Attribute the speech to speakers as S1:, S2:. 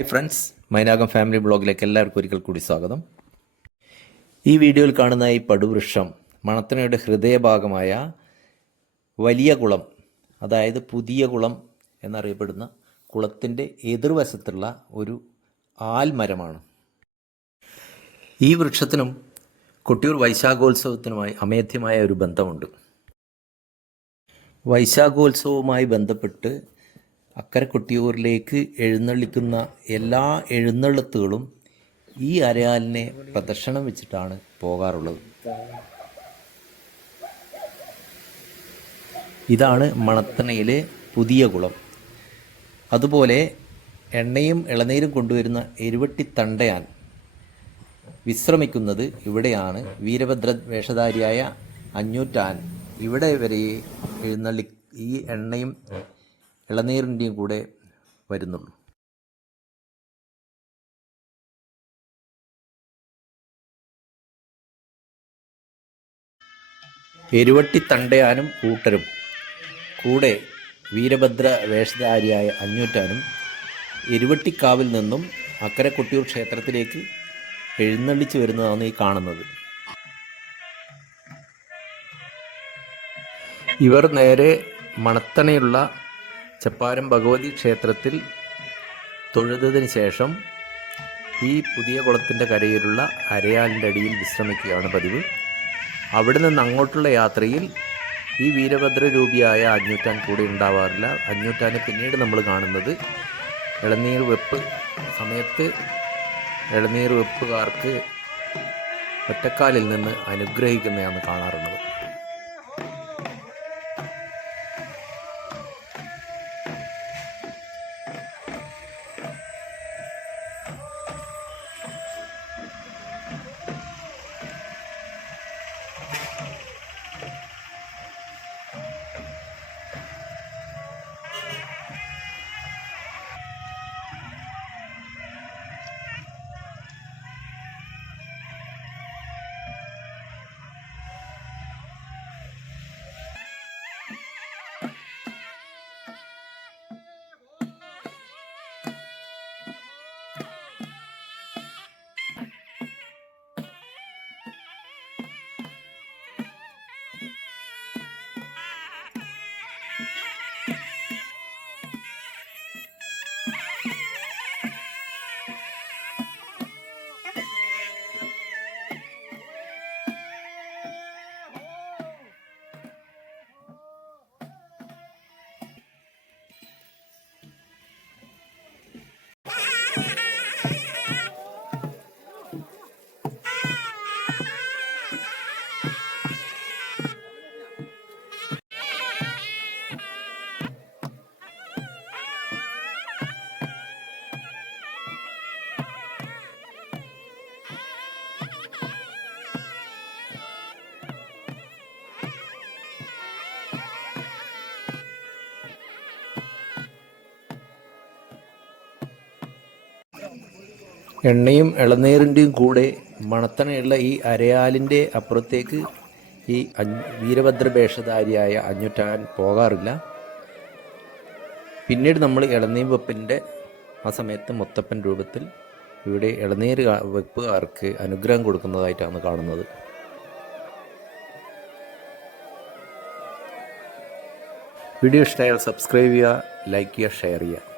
S1: Hi friends Mainakam family ബ്ലോഗിലേക്ക് എല്ലാവർക്കും ഒരിക്കൽ കൂടി സ്വാഗതം. ഈ വീഡിയോയിൽ കാണുന്ന ഈ പടുവൃക്ഷം മണത്തനയുടെ ഹൃദയഭാഗമായ വലിയ കുളം അതായത് പുതിയ കുളം എന്നറിയപ്പെടുന്ന കുളത്തിന്റെ എതിർവശത്തുള്ള ഒരു ആൽമരമാണ്. ഈ വൃക്ഷത്തിനും കൊട്ടിയൂർ വൈശാഖോത്സവത്തിനുമായി അമേധ്യമായ ഒരു ബന്ധമുണ്ട്. വൈശാഖോത്സവവുമായി ബന്ധപ്പെട്ട് അക്കരെ കൊട്ടിയൂരിലേക്ക് എഴുന്നള്ളിക്കുന്ന എല്ലാ എഴുന്നള്ളത്തുകളും ഈ അരയാലിനെ പ്രദർശനം വെച്ചിട്ടാണ് പോകാറുള്ളത്. ഇതാണ് മണത്തണയിലെ പുതിയ കുളം. അതുപോലെ എണ്ണയും ഇളനീരും കൊണ്ടുവരുന്ന എരുവട്ടി തണ്ടയാൻ വിശ്രമിക്കുന്നത് ഇവിടെയാണ്. വീരഭദ്ര വേഷധാരിയായ അഞ്ഞൂറ്റാൻ ഇവിടെ വരെ എഴുന്നള്ളി ഈ എണ്ണയും ഇളനീരിന്റെയും കൂടെ വരുന്നുള്ളൂ. എരുവട്ടി തണ്ടയാനും കൂട്ടരും കൂടെ വീരഭദ്ര വേഷധാരിയായ അഞ്ഞൂറ്റാനും എരുവട്ടിക്കാവിൽ നിന്നും അക്കരെ കൊട്ടിയൂർ ക്ഷേത്രത്തിലേക്ക് എഴുന്നള്ളിച്ച് വരുന്നതാണ് ഈ കാണുന്നത്. ഇവർ നേരെ മണത്തണയുള്ള ചപ്പാരം ഭഗവതി ക്ഷേത്രത്തിൽ തൊഴുതതിന് ശേഷം ഈ പുതിയ കുളത്തിന്റെ കരയിലുള്ള അരയാലിന്റെ അടിയിൽ വിശ്രമിക്കുകയാണ് പതിവ്. അവിടെ നിന്ന് അങ്ങോട്ടുള്ള യാത്രയിൽ ഈ വീരഭദ്ര രൂപിയായ അഞ്ഞൂറ്റാൻ കൂടെ ഉണ്ടാവാറില്ല. അഞ്ഞൂറ്റാനെ പിന്നീട് നമ്മൾ കാണുന്നത് ഇളനീർ വെപ്പ് സമയത്ത് ഇളനീർ വെപ്പുകാർക്ക് ഒറ്റക്കാലിൽ നിന്ന് അനുഗ്രഹിക്കുന്നതാണ് കാണാറുള്ളത്. എണ്ണയും ഇളനീരിന്റെയും കൂടെ മണത്തണയുള്ള ഈ അരയാലിന്റെ അപ്പുറത്തേക്ക് ഈ വീരഭദ്ര വേഷധാരിയായ അഞ്ഞുറ്റാൻ പോകാറില്ല. പിന്നീട് നമ്മൾ ഇളനീർ വെപ്പിന്റെ ആ സമയത്ത് മുത്തപ്പൻ രൂപത്തിൽ ഇവിടെ ഇളനീർ വെപ്പുകാർക്ക് അനുഗ്രഹം കൊടുക്കുന്നതായിട്ടാണ് കാണുന്നത്. വീഡിയോ ഇഷ്ടമായാൽ സബ്സ്ക്രൈബ് ചെയ്യുക ലൈക്ക് ചെയ്യുക ഷെയർ ചെയ്യുക.